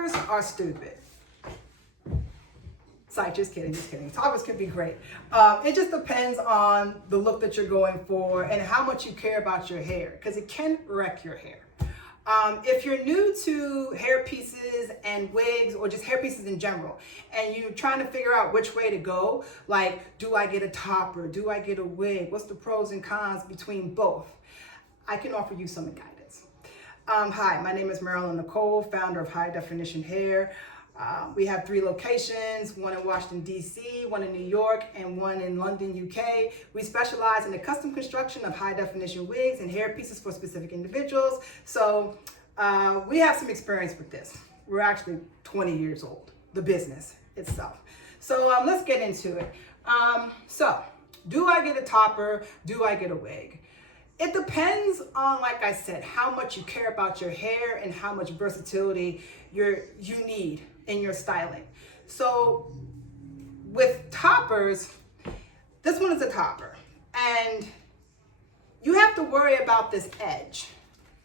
Toppers are stupid. Sorry, just kidding, just kidding. Toppers can be great. It just depends on the look that you're going for and how much you care about your hair, because it can wreck your hair. If you're new to hair pieces and wigs, or just hair pieces in general, and you're trying to figure out which way to go, like, do I get a topper? Do I get a wig? What's the pros and cons between both? I can offer you some guidance. Hi, my name is Marilyn Niccole, founder of High Definition Hair. We have 3 locations, one in Washington, D.C., one in New York, and one in London, UK. We specialize in the custom construction of high definition wigs and hair pieces for specific individuals. So we have some experience with this. We're actually 20 years old, the business itself. So let's get into it. So do I get a topper? Do I get a wig? It depends on, like I said, how much you care about your hair and how much versatility you need in your styling. So with toppers, this one is a topper, and you have to worry about this edge.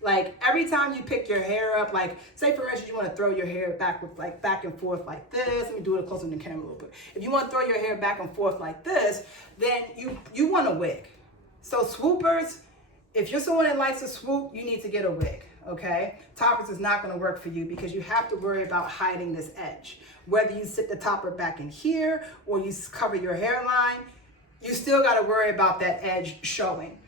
Like every time you pick your hair up, like say for instance you want to throw your hair back and forth like this. Let me do it closer to the camera a little bit. If you want to throw your hair back and forth like this, then you want a wig. So swoopers, if you're someone that likes to swoop, you need to get a wig, okay? Toppers is not gonna work for you because you have to worry about hiding this edge. Whether you sit the topper back in here or you cover your hairline, you still gotta worry about that edge showing.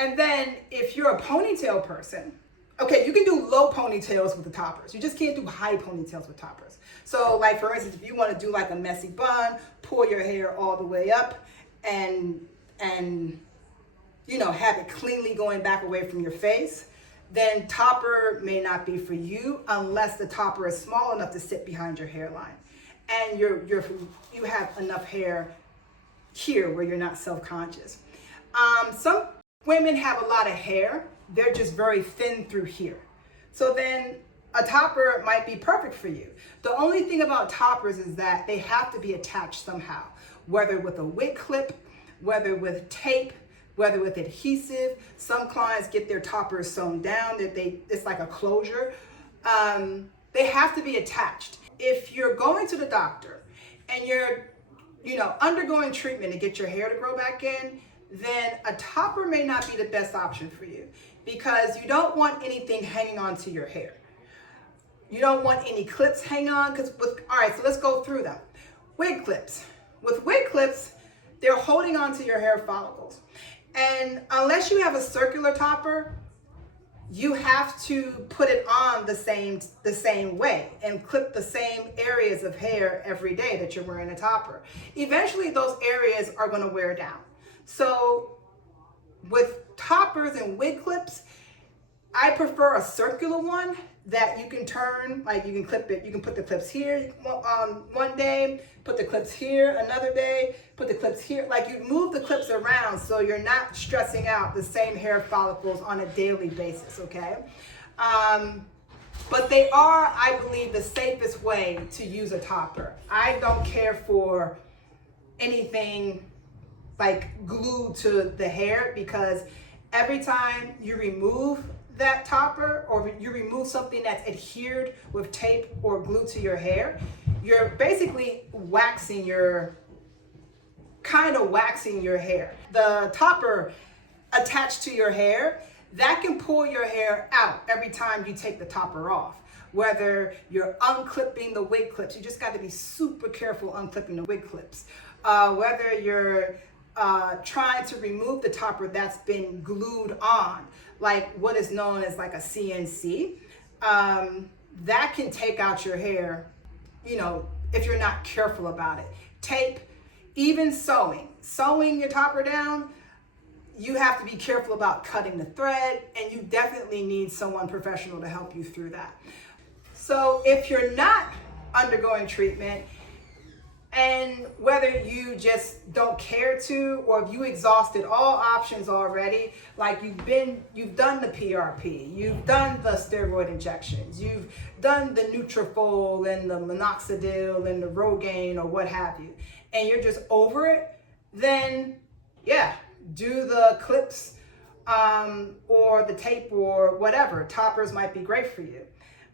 And then if you're a ponytail person, okay, you can do low ponytails with the toppers. You just can't do high ponytails with toppers. So like for instance, if you wanna do like a messy bun, pull your hair all the way up and you know, have it cleanly going back away from your face, then topper may not be for you unless the topper is small enough to sit behind your hairline and you have enough hair here where you're not self-conscious. Some women have a lot of hair, they're just very thin through here. So then a topper might be perfect for you. The only thing about toppers is that they have to be attached somehow, whether with a wig clip, whether with tape, whether with adhesive. Some clients get their toppers sewn down, it's like a closure. They have to be attached. If you're going to the doctor and you're undergoing treatment to get your hair to grow back in, then a topper may not be the best option for you because you don't want anything hanging onto your hair. You don't want any clips hanging on, all right, so let's go through them. Wig clips. With wig clips, they're holding onto your hair follicles. And unless you have a circular topper, you have to put it on the same way and clip the same areas of hair every day that you're wearing a topper. Eventually those areas are going to wear down. So with toppers and wig clips, I prefer a circular one that you can turn, like you can clip it, you can put the clips here one day, put the clips here another day, put the clips here, like you move the clips around so you're not stressing out the same hair follicles on a daily basis, okay? But they are, I believe, the safest way to use a topper. I don't care for anything like glued to the hair because every time you remove that topper or you remove something that's adhered with tape or glue to your hair, you're basically kind of waxing your hair. The topper attached to your hair, that can pull your hair out every time you take the topper off. Whether you're unclipping the wig clips, you just got to be super careful unclipping the wig clips. Whether you're trying to remove the topper that's been glued on, like what is known as like a CNC, that can take out your hair, if you're not careful about it. Tape, even sewing your topper down, you have to be careful about cutting the thread, and you definitely need someone professional to help you through that. So if you're not undergoing treatment, and whether you just don't care to, or if you exhausted all options already, like you've done the PRP, you've done the steroid injections, you've done the Nutrafol and the minoxidil and the Rogaine or what have you, and you're just over it, then yeah, do the clips or the tape or whatever. Toppers might be great for you.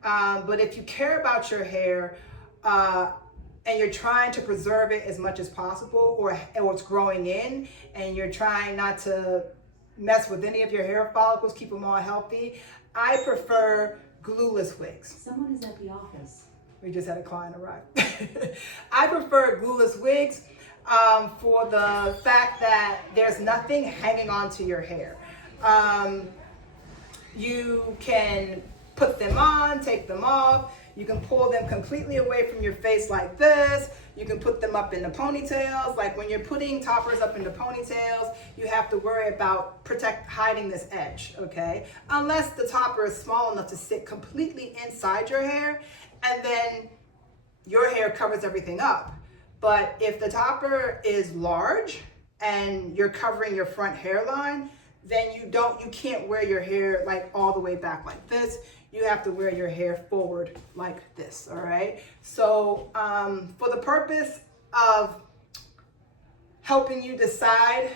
But if you care about your hair, and you're trying to preserve it as much as possible, or it's growing in, and you're trying not to mess with any of your hair follicles, keep them all healthy, I prefer glueless wigs. Someone is at the office. We just had a client arrive. I prefer glueless wigs for the fact that there's nothing hanging onto your hair. You can put them on, take them off. You can pull them completely away from your face like this. You can put them up in the ponytails. Like when you're putting toppers up in the ponytails, you have to worry about hiding this edge, okay? Unless the topper is small enough to sit completely inside your hair, and then your hair covers everything up. But if the topper is large and you're covering your front hairline, then you can't wear your hair like all the way back like this. You have to wear your hair forward like this, all right? So for the purpose of helping you decide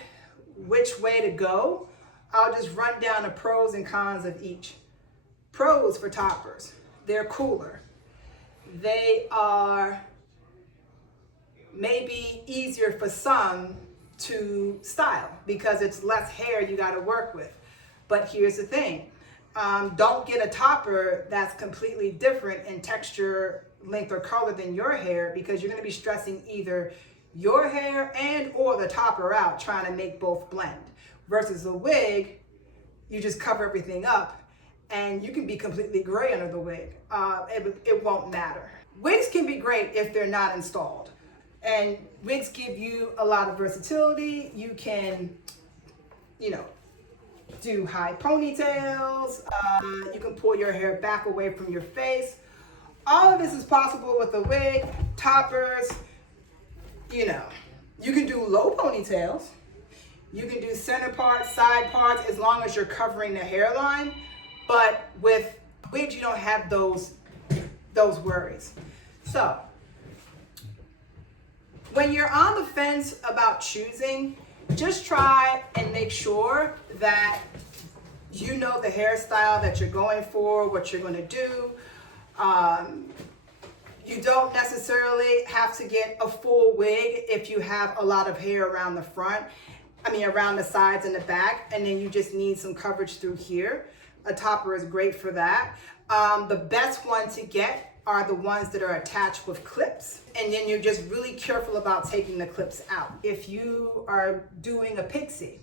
which way to go, I'll just run down the pros and cons of each. Pros for toppers: they're cooler. They are maybe easier for some to style because it's less hair you got to work with. But here's the thing. Don't get a topper that's completely different in texture, length, or color than your hair, because you're going to be stressing either your hair and or the topper out trying to make both blend. Versus a wig, you just cover everything up and you can be completely gray under the wig. It won't matter. Wigs can be great if they're not installed. And wigs give you a lot of versatility. You can, do high ponytails. You can pull your hair back away from your face. All of this is possible with a wig. Toppers, you can do low ponytails. You can do center parts, side parts, as long as you're covering the hairline. But with wigs, you don't have those worries. So when you're on the fence about choosing, just try and make sure that you know the hairstyle that you're going for, what you're going to do. You don't necessarily have to get a full wig if you have a lot of hair around the front, around the sides and the back, and then you just need some coverage through here. A topper is great for that. The best one to get are the ones that are attached with clips, and then you're just really careful about taking the clips out. If you are doing a pixie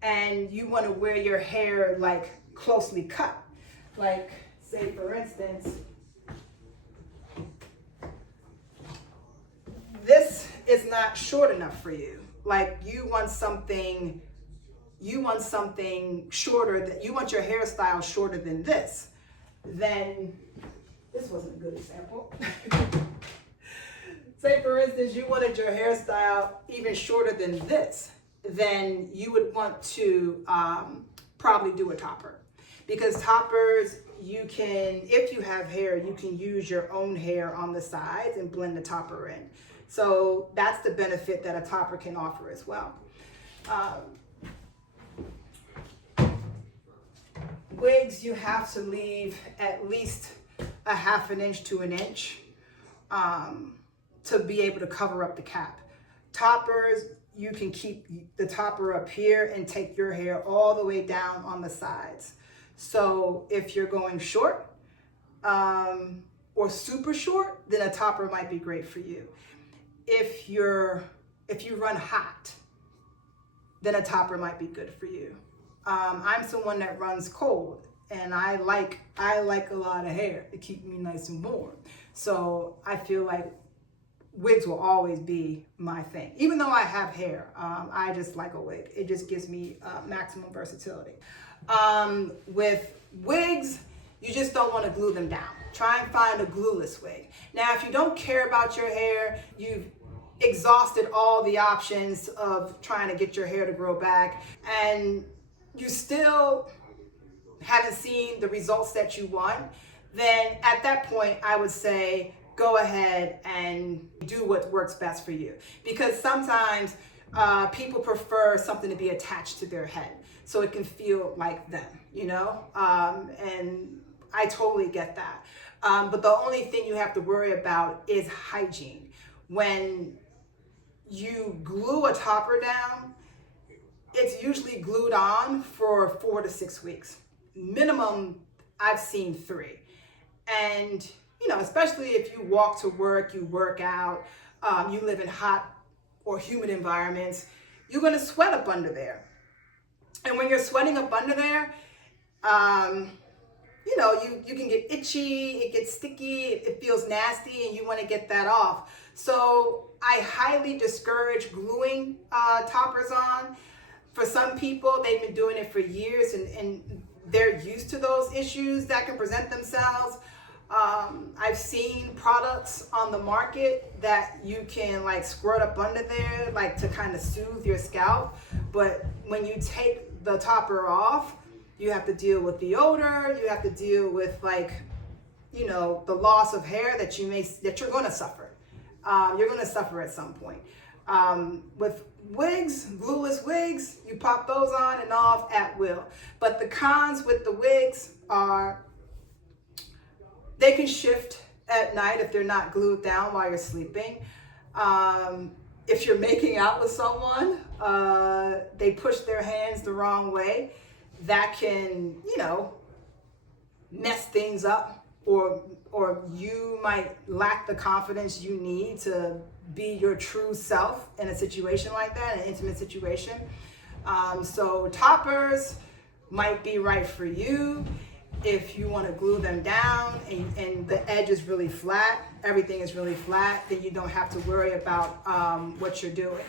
and you want to wear your hair like closely cut, like say for instance, this is not short enough for you. Like you want something shorter, that you want your hairstyle shorter than this, then this wasn't a good example. Say for instance, you wanted your hairstyle even shorter than this, then you would want to probably do a topper. Because toppers, you can, if you have hair, you can use your own hair on the sides and blend the topper in. So that's the benefit that a topper can offer as well. Wigs, you have to leave at least a 1/2 inch to 1 inch to be able to cover up the cap. Toppers, you can keep the topper up here and take your hair all the way down on the sides. So if you're going short or super short, then a topper might be great for you. If you run hot, then a topper might be good for you. I'm someone that runs cold, and I like a lot of hair to keep me nice and warm. So I feel like wigs will always be my thing. Even though I have hair, I just like a wig. It just gives me maximum versatility. With wigs, you just don't want to glue them down. Try and find a glueless wig. Now, if you don't care about your hair, you've exhausted all the options of trying to get your hair to grow back, and you still haven't seen the results that you want, then at that point, I would say go ahead and do what works best for you. Because sometimes people prefer something to be attached to their head so it can feel like them, and I totally get that. But the only thing you have to worry about is hygiene. When you glue a topper down, it's usually glued on for 4 to 6 weeks. Minimum, I've seen 3. And, you know, especially if you walk to work, you work out, you live in hot or humid environments, you're going to sweat up under there. And when you're sweating up under there, you know, you can get itchy, it gets sticky, it feels nasty, and you want to get that off. So I highly discourage gluing toppers on. For some people, they've been doing it for years and they're used to those issues that can present themselves. I've seen products on the market that you can like squirt up under there, like to kind of soothe your scalp. But when you take the topper off, you have to deal with the odor. You have to deal with, like, you know, the loss of hair that you're going to suffer. You're going to suffer at some point. With wigs, glueless wigs, you pop those on and off at will. But the cons with the wigs are they can shift at night if they're not glued down while you're sleeping. If you're making out with someone, they push their hands the wrong way. That can, you know, mess things up, or you might lack the confidence you need to be your true self in a situation like that, an intimate situation. So toppers might be right for you if you want to glue them down and the edge is really flat, everything is really flat, then you don't have to worry about what you're doing.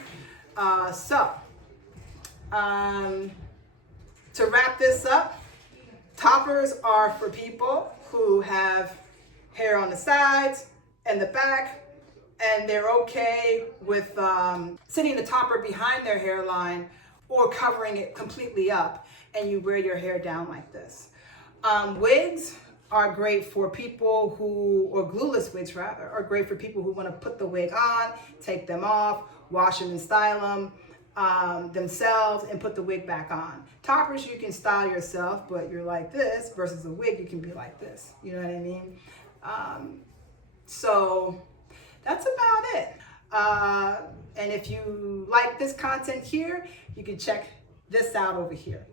To wrap this up, toppers are for people who have hair on the sides and the back, and they're okay with sitting the topper behind their hairline or covering it completely up, and you wear your hair down like this. Wigs are great for people who, or glueless wigs rather, are great for people who want to put the wig on, take them off, wash them and style them themselves, and put the wig back on. Toppers you can style yourself, but you're like this, versus a wig you can be like this. You know what I mean? So that's about it. And if you like this content here, you can check this out over here.